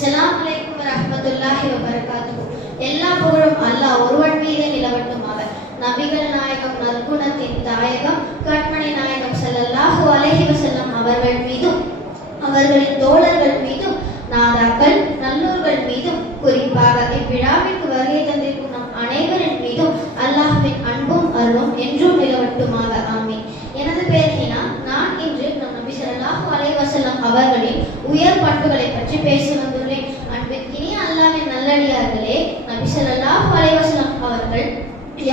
அஸ்ஸலாமு அலைக்கும் வரஹ்மத்துல்லாஹி வபரகாத்துஹு. எல்லா புகழும் அல்லாஹ் ஒருவன் மீதே நிலவட்டுமாக. நபிகள் நாயகம் நற்குணத்தின் தாயகம் கண்மணி நாயகம் ஸல்லல்லாஹு அலைஹி வஸல்லம் அவர்கள் மீதும் அவர்களின் தோழர்கள் மீதும் நாதாக்கள் நல்லோர்கள் மீதும் குறிப்பாக இவ்விழாவிற்கு வருகை தந்திருக்கும் நம் அனைவரின் மீதும் அல்லாஹ்வின் அன்பும் அருளும் என்றும் நிலவட்டுமாக. ஆமீன். எனது பெயர் ஹினா. நான் இன்று நம் நபி ஸல்லல்லாஹு அலைஹி வஸல்லம் அவர்களின் உயர் பண்புகளை பற்றி பேச வந்துள்ளேன். அன்பிற்கினிய அல்லாஹ்வின் நல்லடியார்களே, நபி ஸல்லல்லாஹு அலைஹி வஸல்லம் அவர்கள்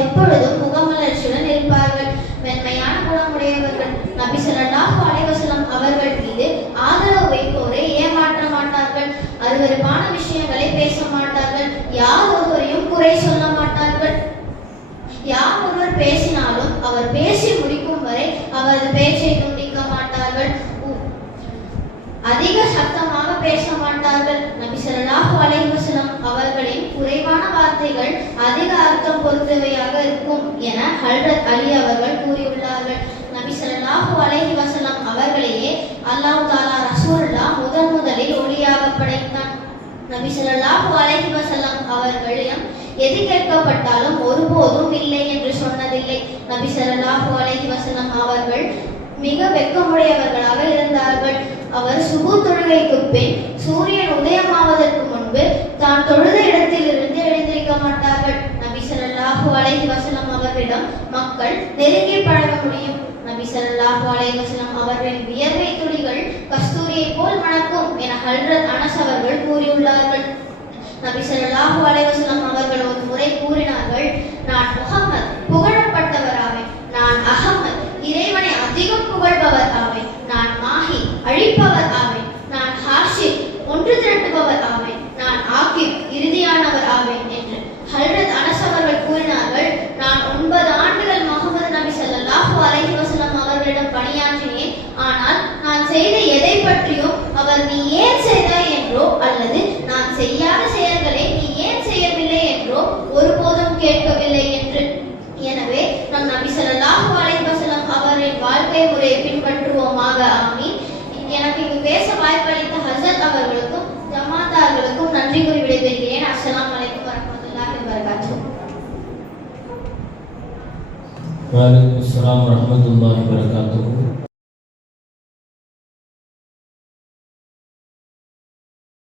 எப்பொழுதும் முகமலர்ச்சியுடன் இருப்பார்கள். மென்மையான குணமுடையவர்கள். நபி ஸல்லல்லாஹு அலைஹி வஸல்லம் அவர்கள் மீது ஆதரவு வைப்போரை ஏமாற்ற மாட்டார்கள். அருவருப்பான விஷயங்களை பேச மாட்டார்கள். யார் ஒருவரையும் குறை சொல்ல மாட்டார்கள். யார் ஒருவர் பேசினாலும் அவர் பேசி முடிக்கும் வரை அவரது பேச்சை துண்டிக்க மாட்டார்கள். அதிக சத்தமாக பேச மாட்டார்கள். நபி ஸல்லல்லாஹு அலைஹி வஸல்லம் அவர்களின் குறைவான வார்த்தைகள் அதிக அர்த்தம் பொருந்தவையாக இருக்கும் என ஹஜ்ரத் அலி அவர்கள் கூறியுள்ளார்கள். நபி ஸல்லல்லாஹு அலைஹி வஸல்லம் அவர்களையே அல்லாஹ் தஆலா ரசூலுல்லாஹ் முதலில் ஒளியாக படைத்தான். நபி ஸல்லல்லாஹு அலைஹி வஸல்லம் அவர்களிடம் எது கேட்கப்பட்டாலும் ஒருபோதும் இல்லை என்று சொன்னதில்லை. நபி ஸல்லல்லாஹு அலைஹி வஸல்லம் அவர்கள் மிக வெட்கமுடையவர்களாக இருந்தார்கள். அவர் சுபு தொழுகைக்கு பின் சூரியன் உதயமாவதற்கு முன்பு தான் தொழுத இடத்திலிருந்து எழுந்திருக்க மாட்டார்கள். நபி ஸல்லல்லாஹு அலைஹி வஸல்லம் அவர்களிடம் மக்கள் நெருங்கி பழக முடியும். நபி ஸல்லல்லாஹு அலைஹி வஸல்லம் அவர்களின் வியர்வை துளிகள் கஸ்தூரியை போல் மணக்கும் என ஹஜ்ரத் அனஸ் அவர்கள் கூறியுள்ளார்கள். நபி ஸல்லல்லாஹு அலைஹி வஸல்லம் அவர்கள் ஒரு முறை கூறினார்கள், நான் முஹம்மத் புகழப்பட்டவர் ஆவேன். நான் அஹமத் இறைவனை அதிகம் புகழ்பவர் ஆவேன். நான் மாஹி அழிப்பவர் ஆவேன். நான் ஹாஷிர் ஒன்று திரட்டுபவர் ஆவேன். நான் ஆகிப் இறுதியானவர் ஆவேன் என்று ஹஜ்ரத் அனஸ் அவர்கள் கூறினார்கள். நான் 9 ஆண்டுகள் முஹம்மது நபி ஸல்லல்லாஹு அலைஹி வஸல்லம் அவர்களிடம் பணியாற்றினேன். ஆனால் நான் செய்த எதை பற்றியும் அவர் நீ ஏன் செய்தாய் என்றோ அல்லது நான் செய்யாத செயல்களை நீ ஏன் செய்யவில்லை என்றோ ஒருபோதும் கேட்கவில்லை என்று. எனவே நம் நபி ஸல்லல்லாஹு அலைஹி வஸல்லம் அவரின் வாழ்க்கை முறையை பின்பற்றுவோமாக. ஆமீன். எனக்கு இங்கு பேச வாய்ப்பளித்த ஹஸரத் அவர்களுக்கும் ஜமாத்தார்களுக்கும் நன்றி கூறி விடைபெறுகிறேன். அஸ்ஸலாமு அலைக்கும் வரஹ்மத்துல்லாஹி வபரகாத்துஹு. வலைக்கும் அஸ்ஸலாம் வரஹ்மத்துல்லாஹி வபரகாத்துஹு.